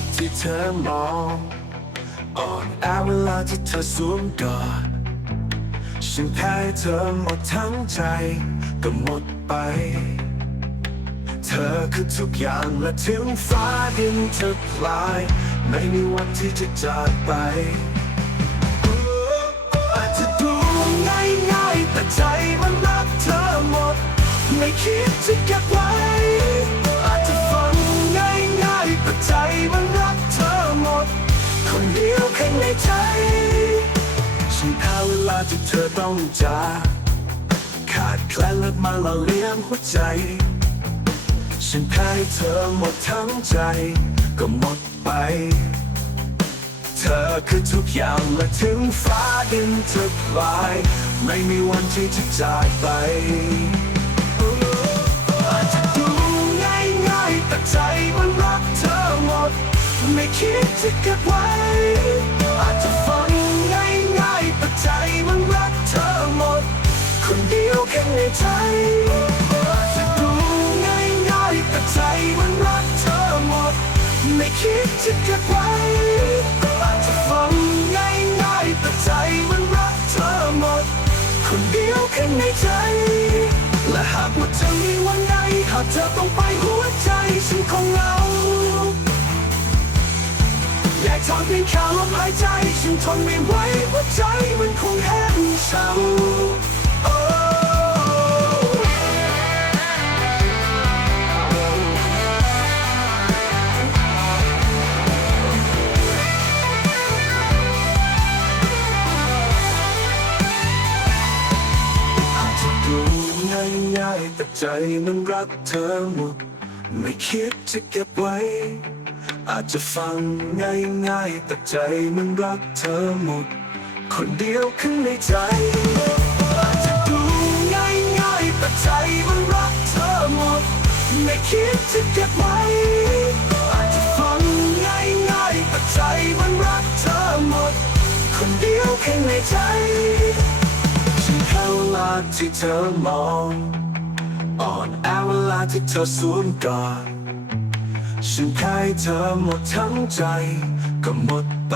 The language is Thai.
กที่เธอมองอ่อนแอเวลาที่เธอสวมกอดฉันแพ้เธอหมดทั้งใจก็หมดไป เธอคือทุกอย่างและถึงฟ้าดินจะคลาย ไม่มีวันที่จะจากไปอาจจะดูง่ายๆแต่ใจมันรักเธอหมด ไม่คิดจะเก็บไว้ เดียวแค่ในใจฉันแพ้เวลาที่เธอต้องจากขาดแคลนเลือดมาล่อเลี้ยงหัวใจ ฉันแพ้เธอหมดทั้งใจ ก็หมดไป เธอคือทุกอย่างและถึงฟ้าดินจะคลาย ไม่มีวันที่จะจากไปอาจจะดูง่ายๆแต่ใจมันรักเธอหมด ไม่คิดจะเก็บไว้ อาจจะฟังง่ายๆแต่ใจมันรักเธอหมด คนเดียวแค่ในใจอาจจะดูง่ายๆแต่ใจมันรักเธอหมด ไม่คิดจะเก็บไว้ก็อาจจะฟังง่ายๆแต่ใจมันรักเธอหมด คนเดียวแค่ในใจและหากว่าจะมีวันใดหากเธอต้องไปหัวใจฉันคงเหงา ทนเพียงแค่ลมหายใจฉันทนไม่ไหวหัวใจมันคงแห้งเศร้าอาจจะดูง่ายๆแต่ใจมันรักเธอหมดไม่คิดจะเก็บไว้ อาจจะฟังง่ายๆแต่ใจมันรักเธอหมด คนเดียวข้างในใจ อาจจะดูง่ายๆแต่ใจมันรักเธอหมด ไม่คิดจะเก็บไว้อาจจะฟังง่ายๆแต่ใจมันรักเธอหมด คนเดียวแค่ในใจฉันแค่เวลาที่เธอมอง อ่อนแอเวลาที่เธอสวมกอด ฉันแค่ให้เธอหมดทั้งใจก็หมดไป